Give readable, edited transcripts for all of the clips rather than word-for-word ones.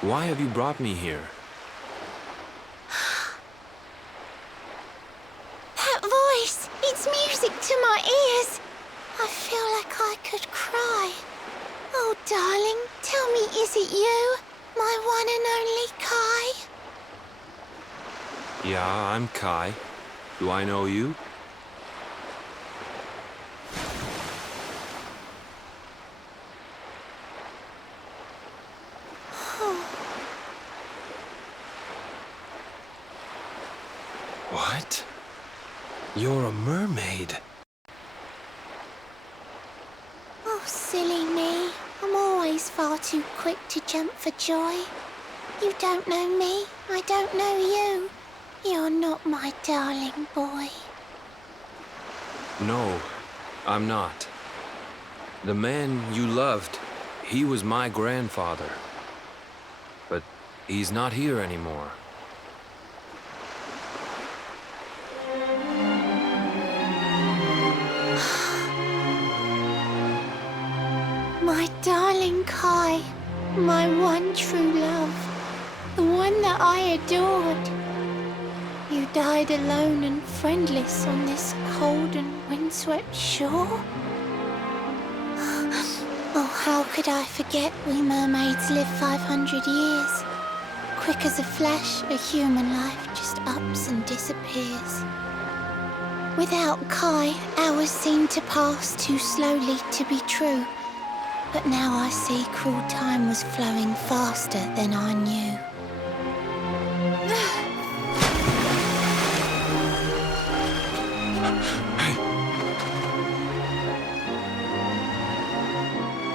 Why have you brought me here? That voice! It's music to my ears! I feel like I could cry. Oh, darling, tell me, is it you? My one and only Kai? Yeah, I'm Kai. Do I know you? What? You're a mermaid. Oh, silly me. I'm always far too quick to jump for joy. You don't know me, I don't know you. You're not my darling boy. No, I'm not. The man you loved, he was my grandfather. But he's not here anymore. My darling Kai, my one true love, the one that I adored. You died alone and friendless on this cold and windswept shore? Oh, how could I forget we mermaids live 500 years? Quick as a flash, a human life just ups and disappears. Without Kai, hours seem to pass too slowly to be true. But now I see cruel time was flowing faster than I knew.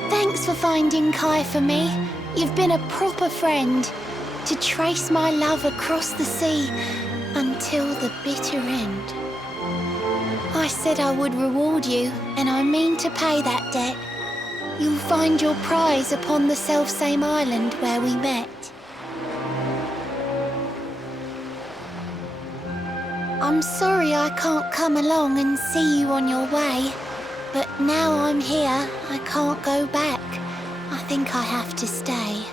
Thanks for finding Kai for me. You've been a proper friend. To trace my love across the sea until the bitter end. I said I would reward you, and I mean to pay that debt. You'll find your prize upon the selfsame island where we met. I'm sorry I can't come along and see you on your way, but now I'm here, I can't go back. I think I have to stay.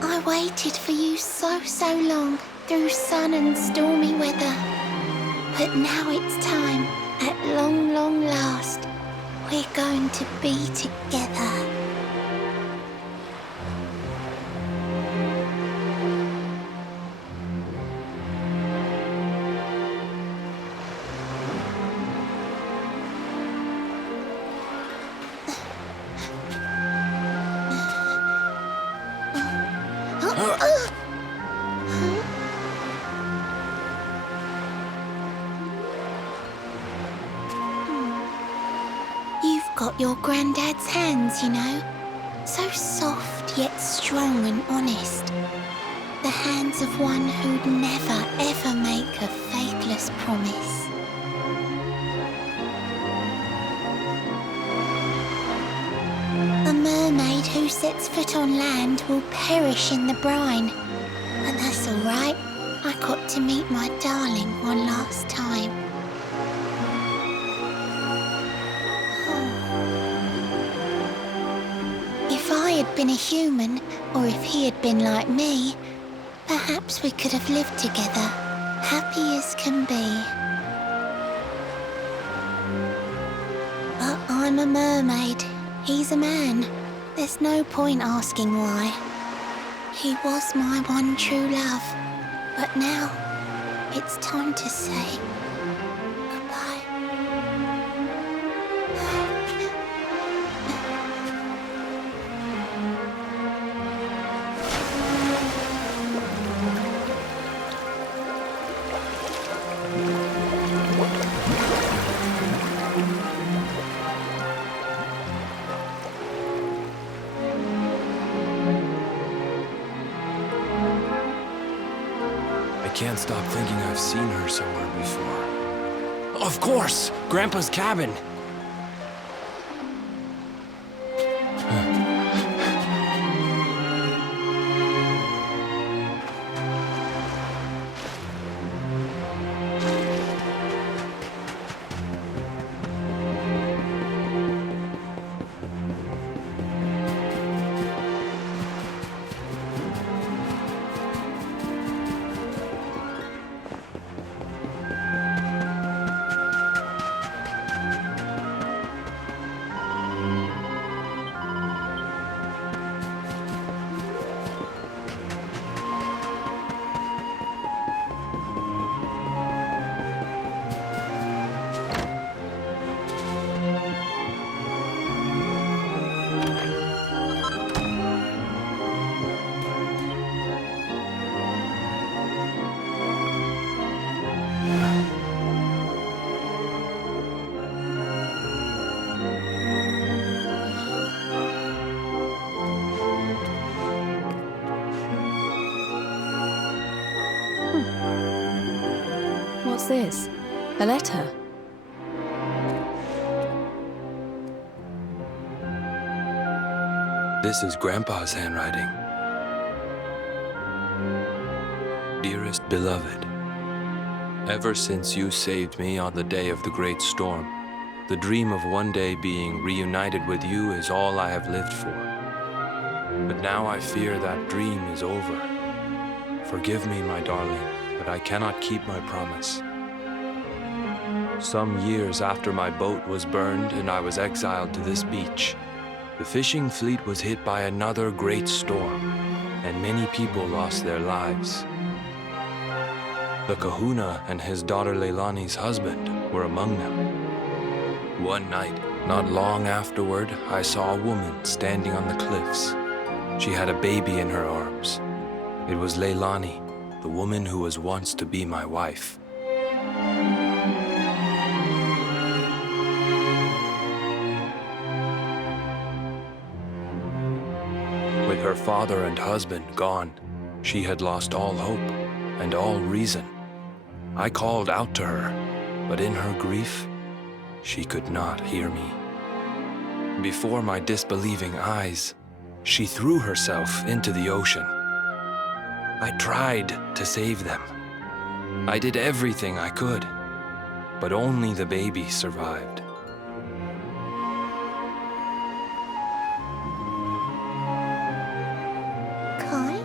I waited for you so long, through sun and stormy weather. But now it's time, at long last, we're going to be together. You've got your granddad's hands, you know. So soft yet strong and honest. The hands of one who'd never ever make a faithless promise. A mermaid who sets foot on land will perish in the brine. But that's all right. I got to meet my darling one last time. If I had been a human, or if he had been like me, perhaps we could have lived together, happy as can be. I'm a mermaid. He's a man. There's no point asking why. He was my one true love. But now, it's time to say goodbye. I can't stop thinking I've seen her somewhere before. Of course! Grandpa's cabin! What's this? A letter? This is Grandpa's handwriting. Dearest beloved, ever since you saved me on the day of the great storm, the dream of one day being reunited with you is all I have lived for. But now I fear that dream is over. Forgive me, my darling, but I cannot keep my promise. Some years after my boat was burned and I was exiled to this beach, the fishing fleet was hit by another great storm, and many people lost their lives. The kahuna and his daughter Leilani's husband were among them. One night, not long afterward, I saw a woman standing on the cliffs. She had a baby in her arms. It was Leilani, the woman who was once to be my wife. With her father and husband gone, she had lost all hope and all reason. I called out to her, but in her grief, she could not hear me. Before my disbelieving eyes, she threw herself into the ocean. I tried to save them. I did everything I could, but only the baby survived. Kai?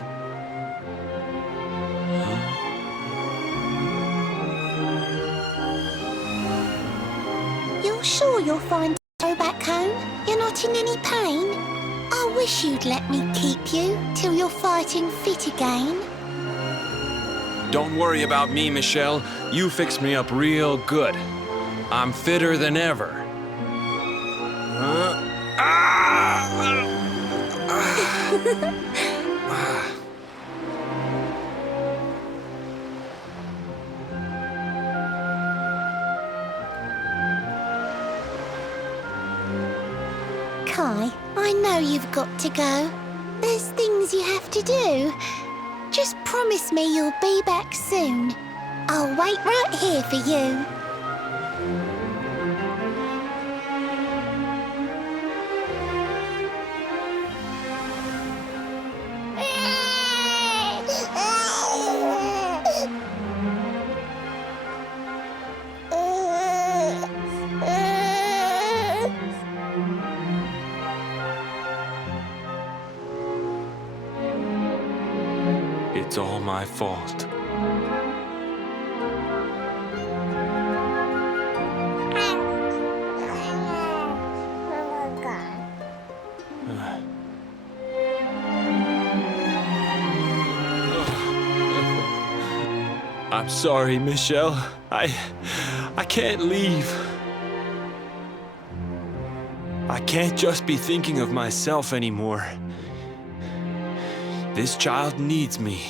You're sure you'll find to go back home? You're not in any pain? I wish you'd let me keep you till you're fighting fit again. Don't worry about me, Michelle. You fixed me up real good. I'm fitter than ever. Kai, I know you've got to go. There's things you have to do. Just promise me you'll be back soon. I'll wait right here for you. It's all my fault. I'm sorry, Michelle. I can't leave. I can't just be thinking of myself anymore. This child needs me.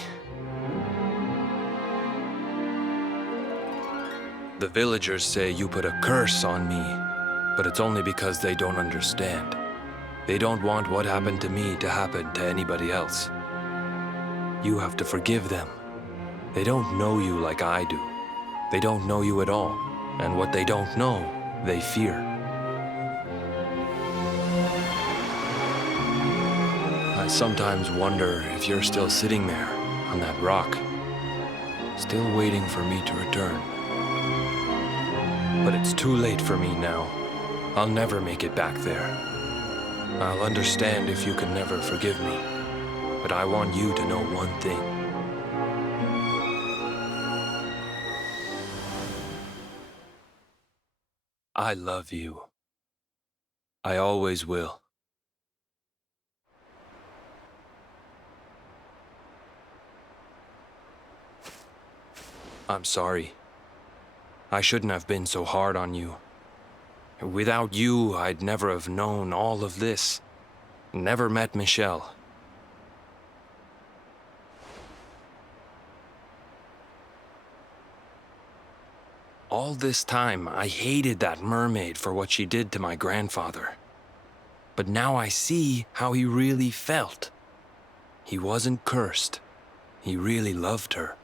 The villagers say you put a curse on me, but it's only because they don't understand. They don't want what happened to me to happen to anybody else. You have to forgive them. They don't know you like I do. They don't know you at all, and what they don't know, they fear. I sometimes wonder if you're still sitting there on that rock, still waiting for me to return. But it's too late for me now. I'll never make it back there. I'll understand if you can never forgive me, but I want you to know one thing. I love you. I always will. I'm sorry. I shouldn't have been so hard on you. Without you, I'd never have known all of this. Never met Michelle. All this time, I hated that mermaid for what she did to my grandfather. But now I see how he really felt. He wasn't cursed. He really loved her.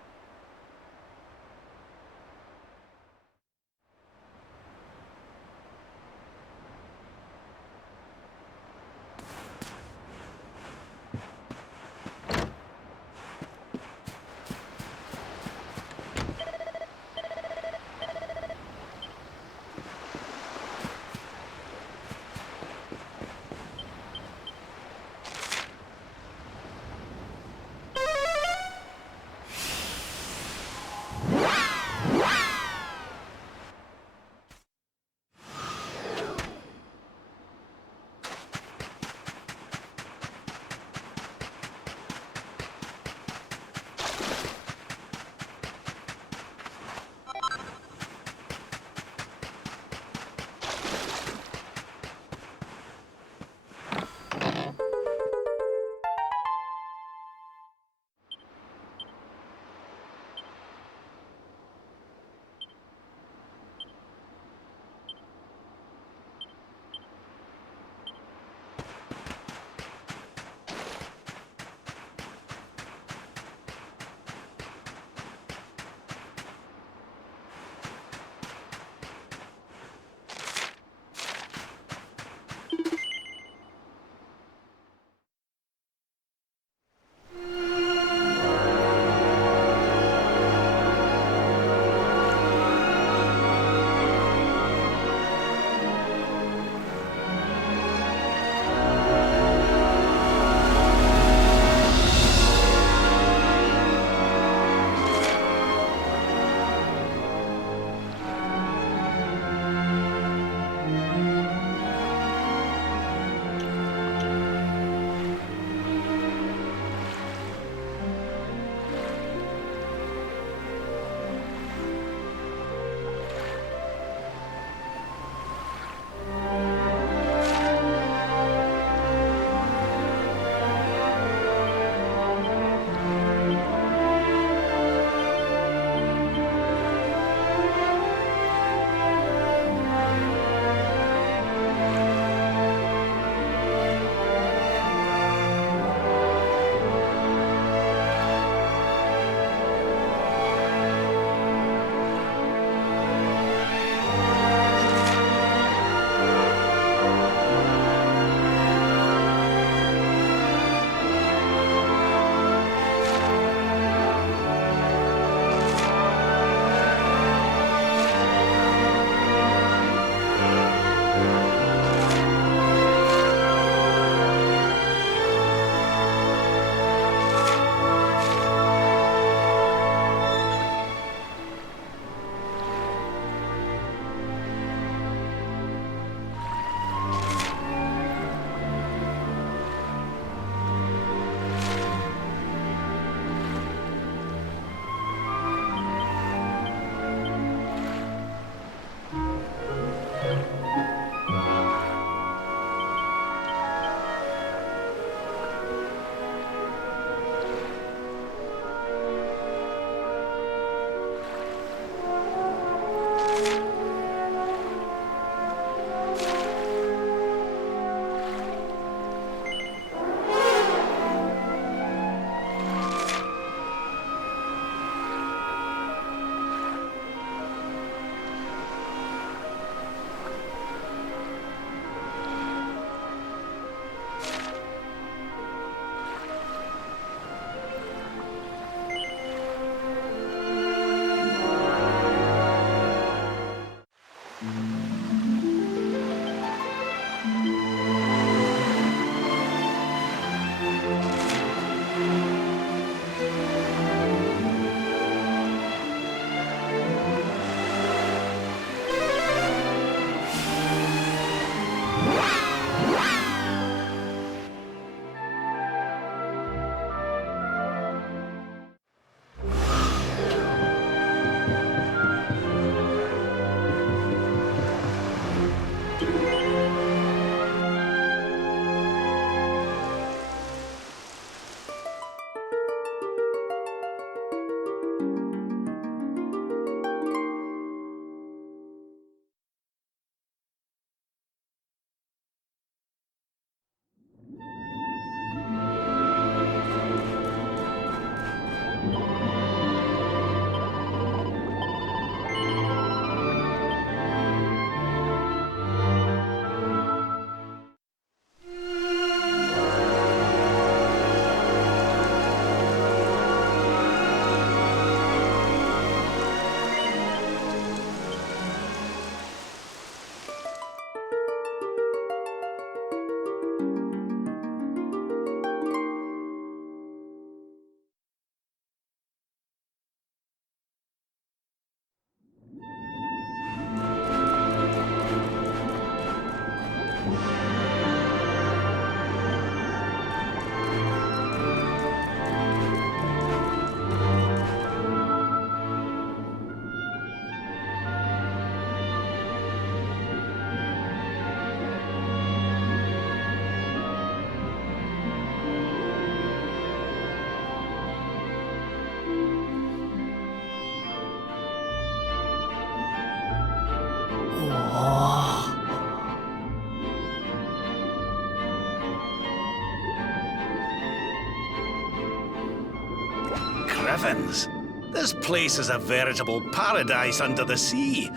Heavens! This place is a veritable paradise under the sea.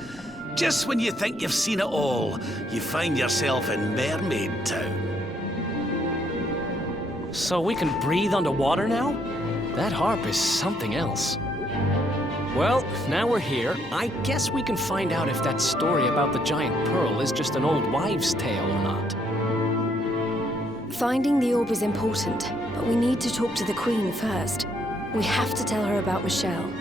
Just when you think you've seen it all, you find yourself in Mermaid Town. So we can breathe underwater now? That harp is something else. Well, now we're here, I guess we can find out if that story about the giant pearl is just an old wives' tale or not. Finding the orb is important, but we need to talk to the Queen first. We have to tell her about Michelle.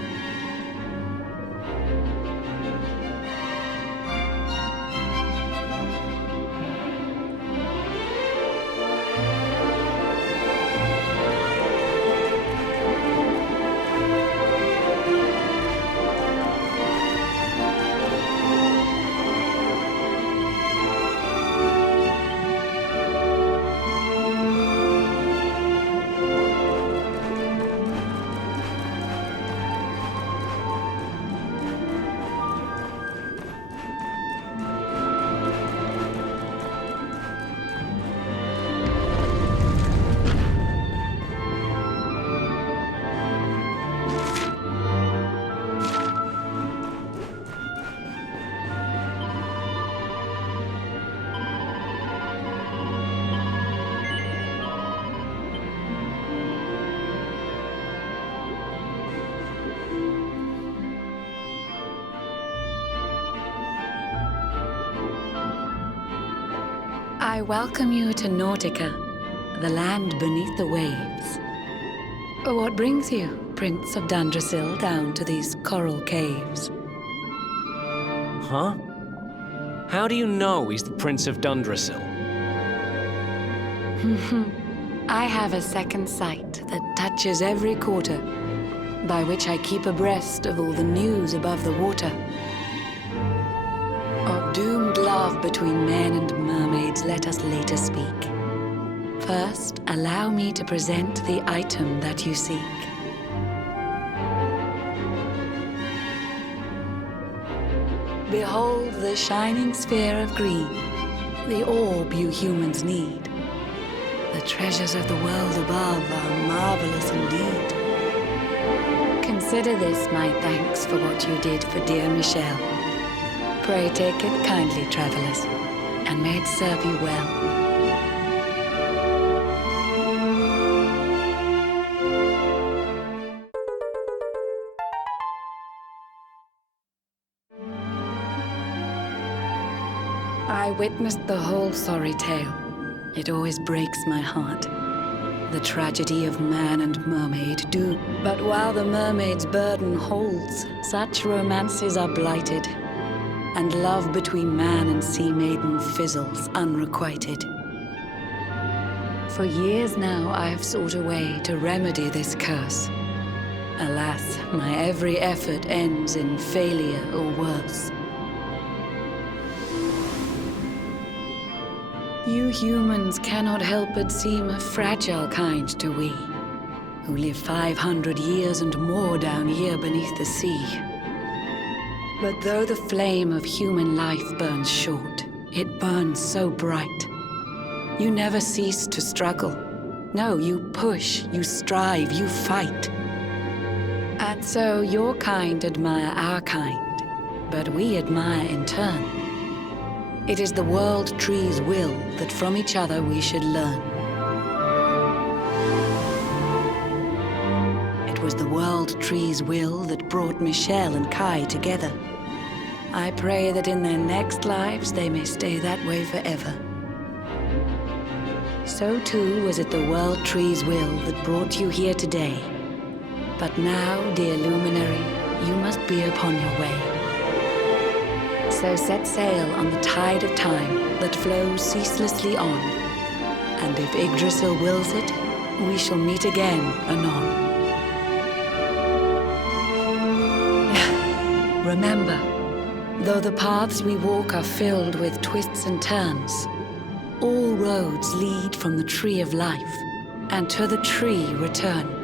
I welcome you to Nautica, the land beneath the waves. What brings you, Prince of Dundrasil, down to these coral caves? Huh? How do you know he's the Prince of Dundrasil? I have a second sight that touches every quarter, by which I keep abreast of all the news above the water. Of doomed love between men and mermaids, let us later speak. First, allow me to present the item that you seek. Behold the shining sphere of green, the orb you humans need. The treasures of the world above are marvelous indeed. Consider this my thanks for what you did for dear Michelle. Pray take it kindly, travelers, and may it serve you well. I witnessed the whole sorry tale. It always breaks my heart. The tragedy of man and mermaid do. But while the mermaid's burden holds, such romances are blighted, and love between man and sea maiden fizzles unrequited. For years now I have sought a way to remedy this curse. Alas, my every effort ends in failure or worse. You humans cannot help but seem a fragile kind to we, who live 500 years and more down here beneath the sea. But though the flame of human life burns short, it burns so bright. You never cease to struggle. No, you push, you strive, you fight. And so your kind admire our kind, but we admire in turn. It is the world tree's will that from each other we should learn. It was the world tree's will that brought Michelle and Kai together. I pray that in their next lives they may stay that way forever. So too was it the world tree's will that brought you here today. But now, dear luminary, you must be upon your way. So set sail on the tide of time that flows ceaselessly on. And if Yggdrasil wills it, we shall meet again anon. Remember, though the paths we walk are filled with twists and turns, all roads lead from the tree of life, and to the tree return.